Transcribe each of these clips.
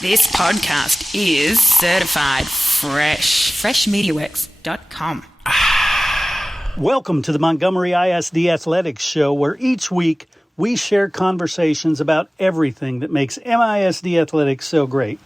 This podcast is certified fresh. Freshmediaworks.com. Welcome to the Montgomery ISD Athletics Show, where each week we share conversations about everything that makes MISD athletics so great.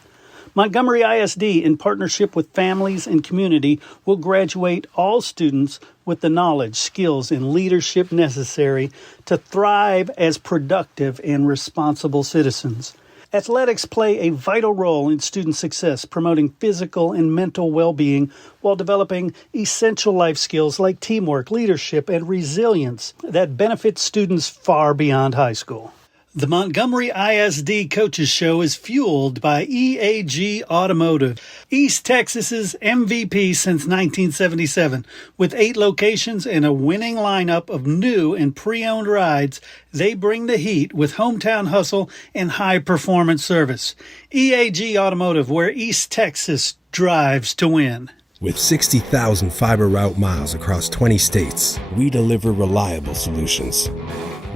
Montgomery ISD, in partnership with families and community, will graduate all students with the knowledge, skills, and leadership necessary to thrive as productive and responsible citizens. Athletics play a vital role in student success, promoting physical and mental well-being while developing essential life skills like teamwork, leadership, and resilience that benefit students far beyond high school. The Montgomery ISD Coaches Show is fueled by EAG Automotive, East Texas's MVP since 1977. With 8 locations and a winning lineup of new and pre-owned rides, they bring the heat with hometown hustle and high-performance service. EAG Automotive, where East Texas drives to win. With 60,000 fiber route miles across 20 states, we deliver reliable solutions.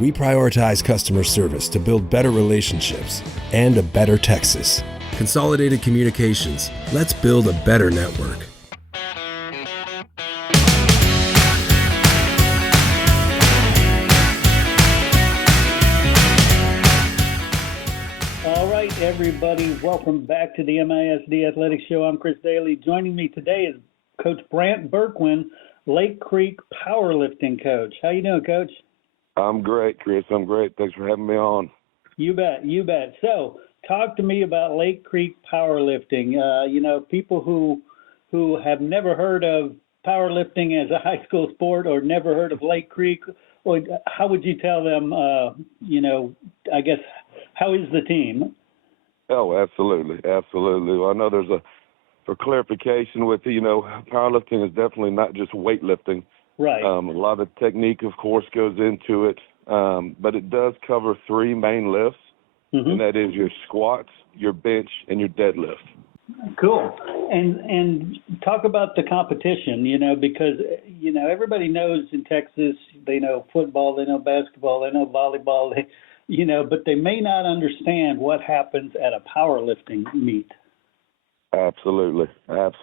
We prioritize customer service to build better relationships and a better Texas. Consolidated Communications. Let's build a better network. All right, everybody, welcome back to the MISD Athletics Show. I'm Chris Daly. Joining me today is Coach Brant Bourquin, Lake Creek Powerlifting Coach. How you doing, Coach? I'm great, Chris. I'm great. Thanks for having me on. You bet. So, talk to me about Lake Creek Powerlifting. People who have never heard of powerlifting as a high school sport or never heard of Lake Creek, or how would you tell them, how is the team? Oh, absolutely. Well, I know for clarification with powerlifting is definitely not just weightlifting. Right. A lot of technique, of course, goes into it, but it does cover 3 main lifts, and that is your squats, your bench, and your deadlift. Cool. And talk about the competition, because, everybody knows in Texas, they know football, they know basketball, they know volleyball, but they may not understand what happens at a powerlifting meet. Absolutely. It's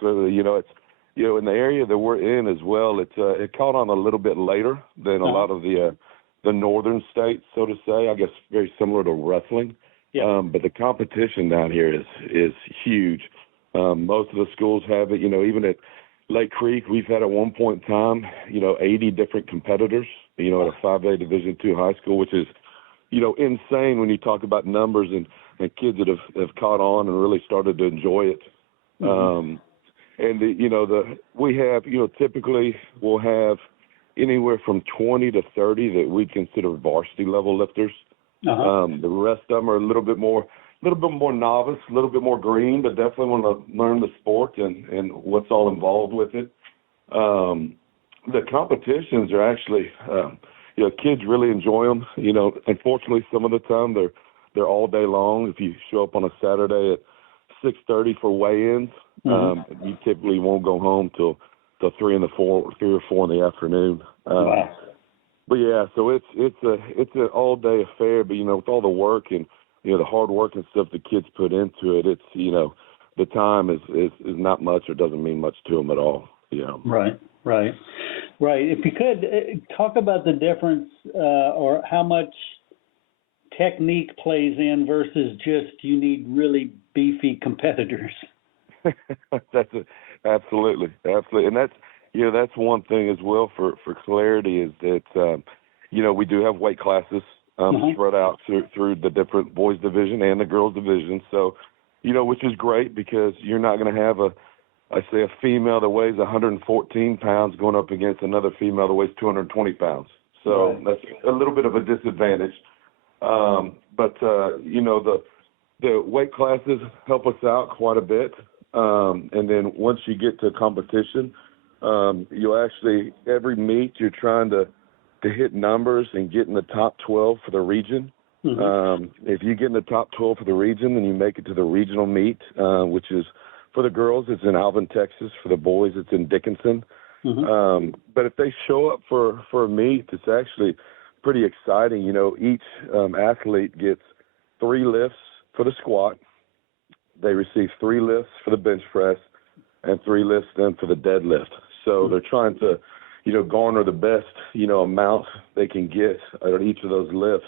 in the area that we're in as well, it caught on a little bit later than a lot of the northern states, so to say. I guess very similar to wrestling. Yeah. But the competition down here is huge. Most of the schools have it. Even at Lake Creek, we've had at one point in time, 80 different competitors. At a 5A Division II high school, which is, insane when you talk about numbers and kids that have caught on and really started to enjoy it. And we have, typically we'll have anywhere from 20 to 30 that we consider varsity level lifters. The rest of them are a little bit more novice, a little bit more green, but definitely want to learn the sport and what's all involved with it. The competitions are actually, kids really enjoy them. Unfortunately, some of the time they're all day long. If you show up on a Saturday at 6:30 for weigh-ins, you typically won't go home till 3 or 4 in the afternoon. Wow. But yeah, so it's an all-day affair. But with all the work and the hard work and stuff the kids put into it, it's the time is not much or doesn't mean much to them at all. Right. If you could talk about the difference or how much technique plays in versus just you need really beefy competitors. Absolutely, and that's one thing as well for clarity is that we do have weight classes spread out through the different boys division and the girls division. So which is great because you're not going to have a female that weighs 114 pounds going up against another female that weighs 220 pounds. So That's a little bit of a disadvantage. But the weight classes help us out quite a bit. And then once you get to competition, you'll actually, every meet you're trying to hit numbers and get in the top 12 for the region. If you get in the top 12 for the region, then you make it to the regional meet, which is for the girls, it's in Alvin, Texas. For the boys, it's in Dickinson. But if they show up for a meet, it's actually pretty exciting. Each athlete gets 3 lifts for the squat, they receive 3 lifts for the bench press and 3 lifts then for the deadlift. So they're trying to, garner the best, amount they can get at each of those lifts.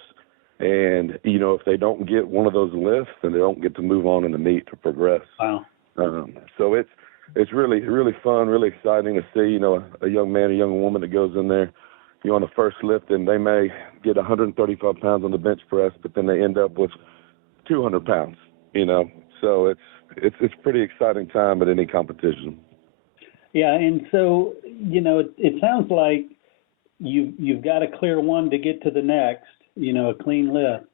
And, if they don't get one of those lifts, then they don't get to move on in the meet to progress. Wow. So it's really, really fun, really exciting to see, a young man, a young woman that goes in there, on the first lift, and they may get 135 pounds on the bench press, but then they end up with 200 pounds, So it's pretty exciting time at any competition. Yeah, and so, it sounds like you've got to clear one to get to the next, a clean lift.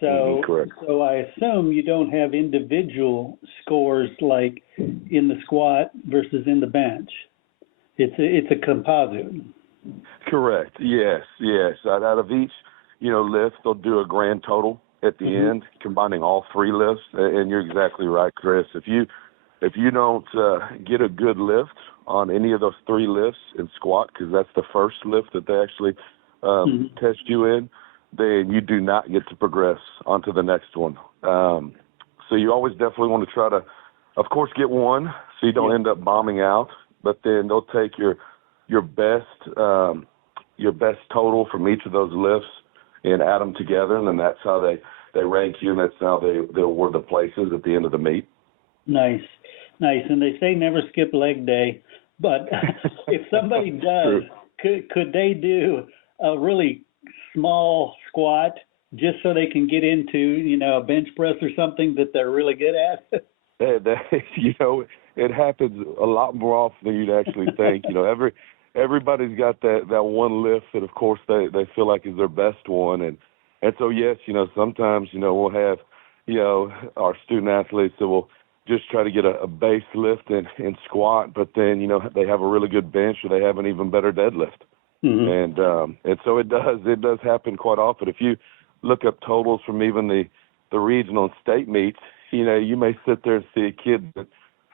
So, correct. So I assume you don't have individual scores like in the squat versus in the bench. It's a composite. Correct. Yes. Out of each, lift, they'll do a grand total at the end, combining all 3 lifts. And you're exactly right, Chris. If you don't get a good lift on any of those 3 lifts in squat, because that's the first lift that they actually test you in, then you do not get to progress onto the next one. So you always definitely want to try to, of course, get one so you don't end up bombing out. But then they'll take your best total from each of those lifts and add them together, and then that's how they rank you, and that's how they award the places at the end of the meet. Nice. And they say never skip leg day, but if somebody does, could they do a really small squat just so they can get into, a bench press or something that they're really good at? It happens a lot more often than you'd actually think. Everybody's got that one lift that, of course, they feel like is their best one. And so, yes, sometimes, we'll have, our student athletes that will just try to get a base lift and squat, but then, they have a really good bench or they have an even better deadlift. And so it does happen quite often. If you look up totals from even the regional and state meets, you may sit there and see a kid that,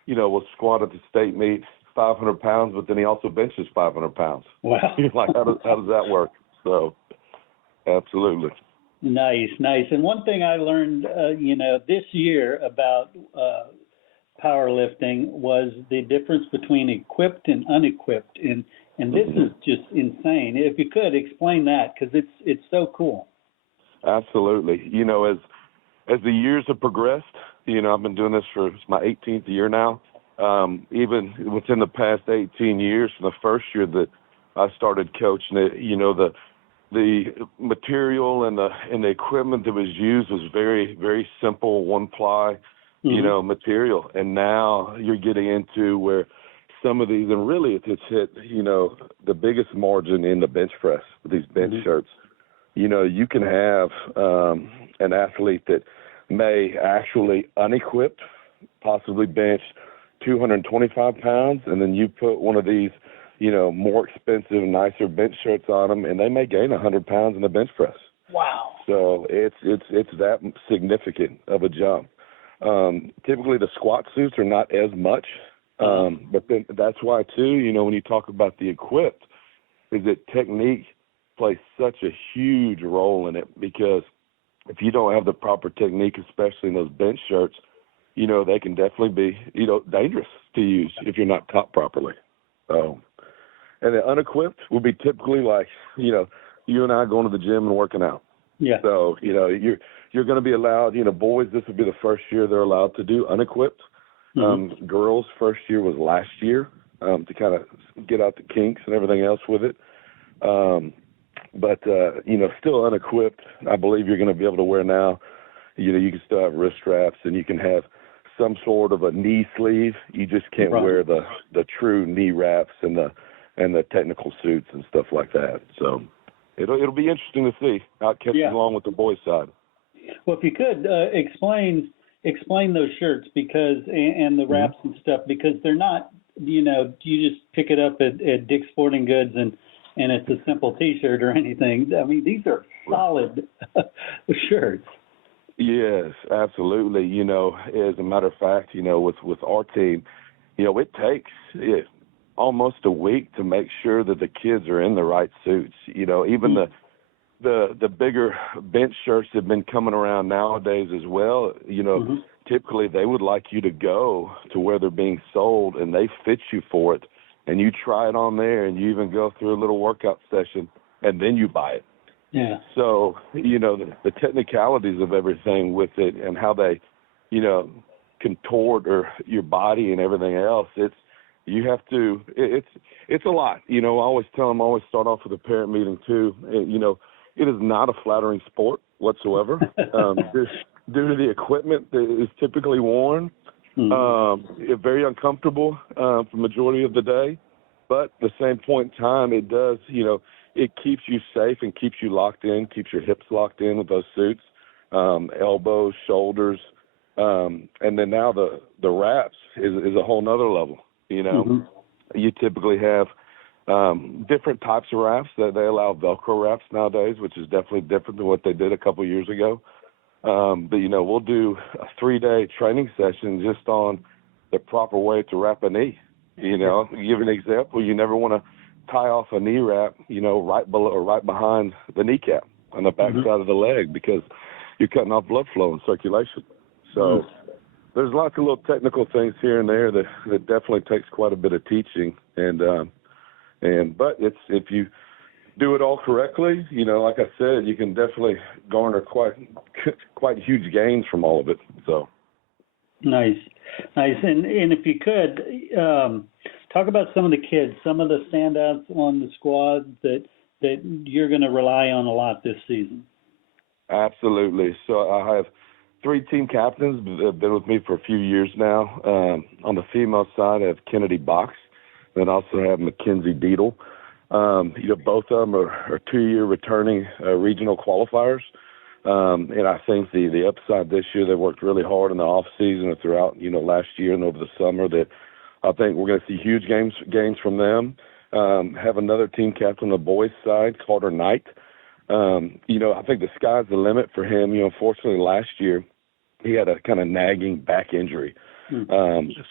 will squat at the state meets 500 pounds, but then he also benches 500 pounds. Wow. You're like, how does that work? So, absolutely. Nice. And one thing I learned, this year about powerlifting was the difference between equipped and unequipped, and this is just insane. If you could explain that, because it's so cool. Absolutely. As the years have progressed, I've been doing this it's my 18th year now. Even within the past 18 years, from the first year that I started coaching it, the material and the equipment that was used was very, very simple, one-ply, material. And now you're getting into where some of these, and really it's hit, the biggest margin in the bench press with these bench shirts. You can have an athlete that may actually unequipped, possibly bench 225 pounds, and then you put one of these, more expensive, nicer bench shirts on them, and they may gain 100 pounds in the bench press. Wow. So it's that significant of a jump. Typically the squat suits are not as much, but then that's why too, when you talk about the equipped, is that technique plays such a huge role in it, because if you don't have the proper technique, especially in those bench shirts, they can definitely be, dangerous to use if you're not taught properly. And the unequipped will be typically like, you and I going to the gym and working out. Yeah. So, you're going to be allowed, boys, this will be the first year they're allowed to do unequipped. Girls, first year was last year, to kind of get out the kinks and everything else with it. But still unequipped, I believe you're going to be able to wear now. You can still have wrist straps, and you can have some sort of a knee sleeve. You just can't wear the true knee wraps and the technical suits and stuff like that. So it'll be interesting to see how it catches along with the boys' side. Well, if you could explain those shirts and the wraps and stuff, because they're not, you just pick it up at Dick's Sporting Goods and it's a simple T-shirt or anything. I mean, these are solid shirts. Yes, absolutely. As a matter of fact, with our team, it takes almost a week to make sure that the kids are in the right suits. Even the bigger bench shirts have been coming around nowadays as well. typically they would like you to go to where they're being sold and they fit you for it, and you try it on there, and you even go through a little workout session, and then you buy it. Yeah. So, the technicalities of everything with it and how they, contort or your body and everything else, it's a lot. I always tell them, I always start off with a parent meeting too. It is not a flattering sport whatsoever. Due to the equipment that is typically worn, it's very uncomfortable for the majority of the day. But at the same point in time, it does, it keeps you safe and keeps you locked in, keeps your hips locked in with those suits, elbows, shoulders. And then now the wraps is a whole nother level, You typically have different types of wraps. That they allow Velcro wraps nowadays, which is definitely different than what they did a couple of years ago. But, we'll do a 3-day training session just on the proper way to wrap a knee. Give an example. You never want to tie off a knee wrap, right below or right behind the kneecap on the back side of the leg, because you're cutting off blood flow and circulation. So there's lots of little technical things here and there that definitely takes quite a bit of teaching. But if you do it all correctly, like I said, you can definitely garner quite huge gains from all of it. So nice. And if you could talk about some of the kids, some of the standouts on the squad that you're going to rely on a lot this season. Absolutely. So I have 3 team captains that have been with me for a few years now. On the female side, I have Kennedy Box, and also have Mackenzie Beadle. Both of them are 2-year returning regional qualifiers. And I think the upside this year, they worked really hard in the off season and throughout, last year and over the summer, that I think we're going to see huge gains from them. Have another team captain on the boys side, Carter Knight. I think the sky's the limit for him. Unfortunately last year he had a kind of nagging back injury.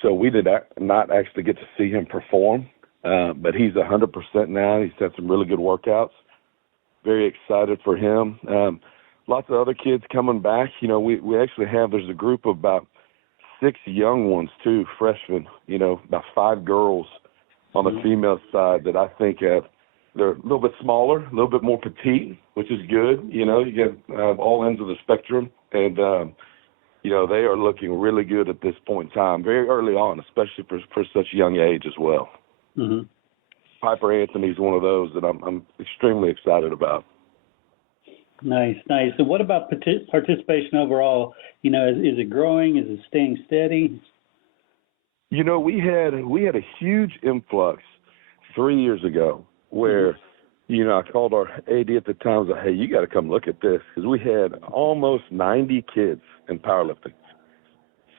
So we did not actually get to see him perform. But he's 100% now. He's had some really good workouts. Very excited for him. Lots of other kids coming back. We actually there's a group of about 6 young ones too, freshmen, about 5 girls on the female side that I think they're a little bit smaller, a little bit more petite, which is good. You get all ends of the spectrum. And, they are looking really good at this point in time, very early on, especially for such a young age as well. Mm-hmm. Piper Anthony's one of those that I'm extremely excited about. Nice. And what about participation overall? Is it growing? Is it staying steady? We had a huge influx 3 years ago where, I called our AD at the time. I was like, hey, you got to come look at this, because we had almost 90 kids in powerlifting.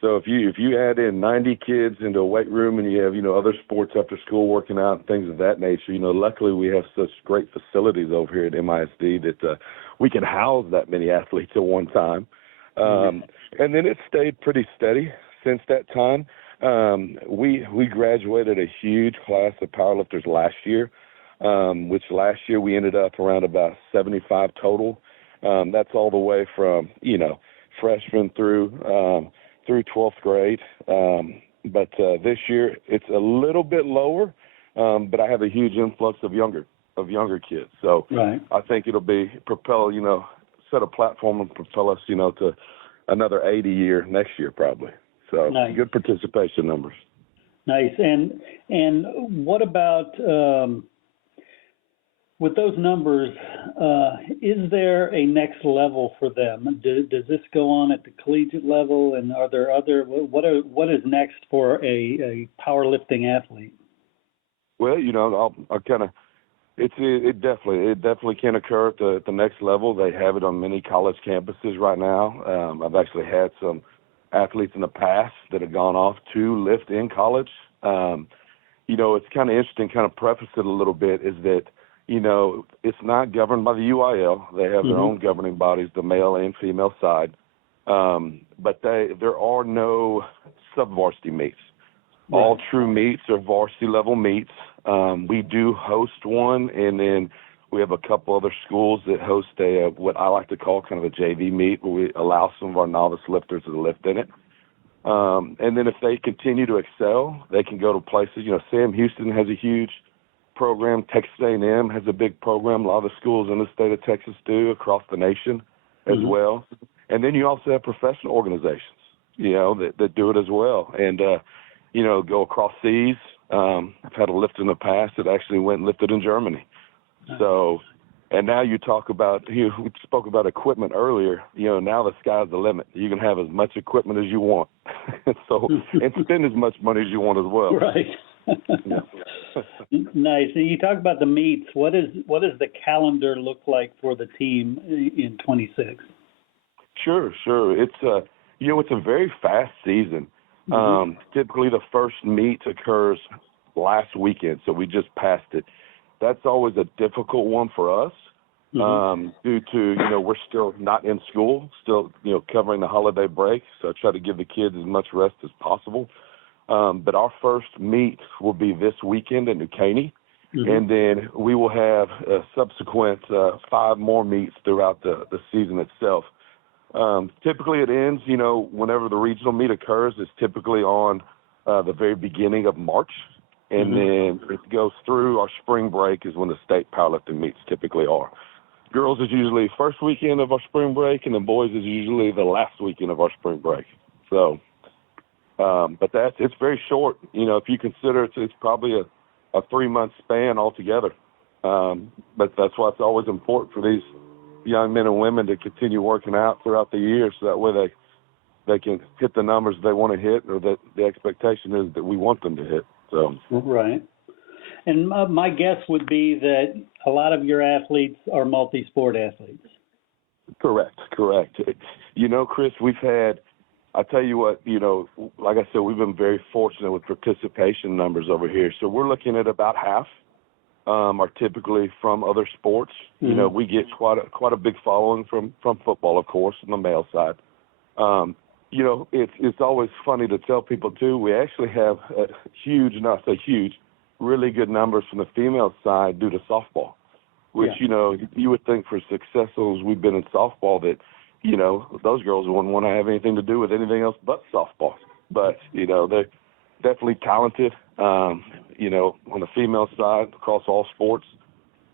So if you add in 90 kids into a weight room and you have, other sports after school working out and things of that nature, luckily we have such great facilities over here at MISD that we can house that many athletes at one time. And then it stayed pretty steady since that time. We graduated a huge class of powerlifters last year, which last year we ended up around about 75 total. That's all the way from, freshmen through 12th grade. But this year it's a little bit lower, but I have a huge influx of younger kids. So right. I think it'll set a platform and propel us, to another 80 year next year probably. So nice. Good participation numbers. Nice. And what about with those numbers, is there a next level for them? Does this go on at the collegiate level, and are there other? What is next for a powerlifting athlete? Well, I'll kind of. It definitely can occur at the next level. They have it on many college campuses right now. I've actually had some athletes in the past that have gone off to lift in college. It's kind of interesting. Kind of preface it a little bit is that. It's not governed by the UIL. They have their own governing bodies, the male and female side. But there are no sub-varsity meets. Right. All true meets are varsity-level meets. We do host one, and then we have a couple other schools that host what I like to call kind of a JV meet, where we allow some of our novice lifters to lift in it. And then if they continue to excel, they can go to places. Sam Houston has a huge program. Texas A&M has a big program. A lot of the schools in the state of Texas do, across the nation as well. And then you also have professional organizations, that do it as well. And, go across seas. I've had a lift in the past that actually went and lifted in Germany. So, and now you talk about, we spoke about equipment earlier, now the sky's the limit. You can have as much equipment as you want. And spend as much money as you want as well. Right. Nice. And you talk about the meets. What does the calendar look like for the team in 26? Sure. It's it's a very fast season. Typically the first meet occurs last weekend, so we just passed it. That's always a difficult one for us, due to, we're still not in school, still, covering the holiday break. So I try to give the kids as much rest as possible. But our first meet will be this weekend in New Caney, and then we will have subsequent 5 more meets throughout the season itself. Typically it ends, whenever the regional meet occurs, it's typically on the very beginning of March. And then it goes through our spring break is when the state powerlifting meets typically are. Girls is usually first weekend of our spring break, and the boys is usually the last weekend of our spring break. So, but it's very short. If you consider it's probably a 3-month span altogether. But that's why it's always important for these young men and women to continue working out throughout the year, so that way they can hit the numbers they want to hit, or that the expectation is that we want them to hit. So. Right. And my guess would be that a lot of your athletes are multi-sport athletes. Correct. Chris, we've had, I tell you what, like I said, we've been very fortunate with participation numbers over here. So we're looking at about half are typically from other sports. We get quite a big following from football, of course, on the male side. It's always funny to tell people too, we actually have a really good numbers from the female side due to softball, which, you would think for successful as we've been in softball that, those girls wouldn't want to have anything to do with anything else but softball. But, they're definitely talented, on the female side across all sports.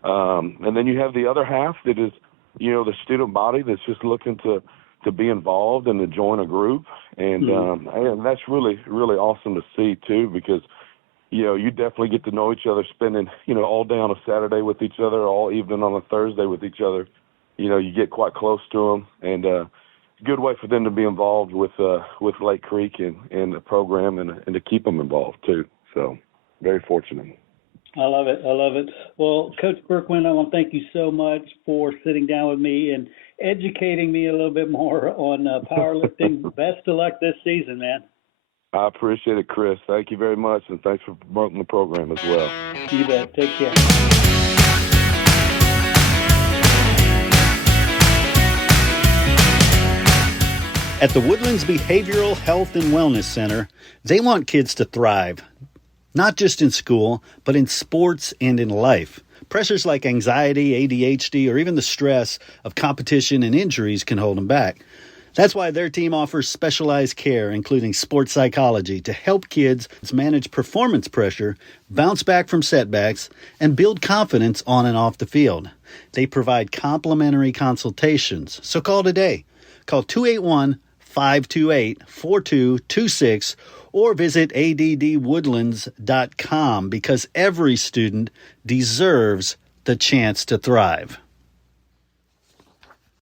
And then you have the other half that is, the student body that's just looking to be involved and to join a group. And that's really, really awesome to see too, because, you definitely get to know each other, spending, all day on a Saturday with each other, all evening on a Thursday with each other. You get quite close to them, and good way for them to be involved with Lake Creek and the program, and to keep them involved too. So very fortunate. I love it. Well, Coach Bourquin, I want to thank you so much for sitting down with me and educating me a little bit more on powerlifting. Best of luck this season, man. I appreciate it, Chris. Thank you very much, and thanks for promoting the program as well. You bet. Take care. At the Woodlands Behavioral Health and Wellness Center, they want kids to thrive, not just in school, but in sports and in life. Pressures like anxiety, ADHD, or even the stress of competition and injuries can hold them back. That's why their team offers specialized care, including sports psychology, to help kids manage performance pressure, bounce back from setbacks, and build confidence on and off the field. They provide complimentary consultations, so call today. Call 281-528-4226 or visit addwoodlands.com, because every student deserves the chance to thrive.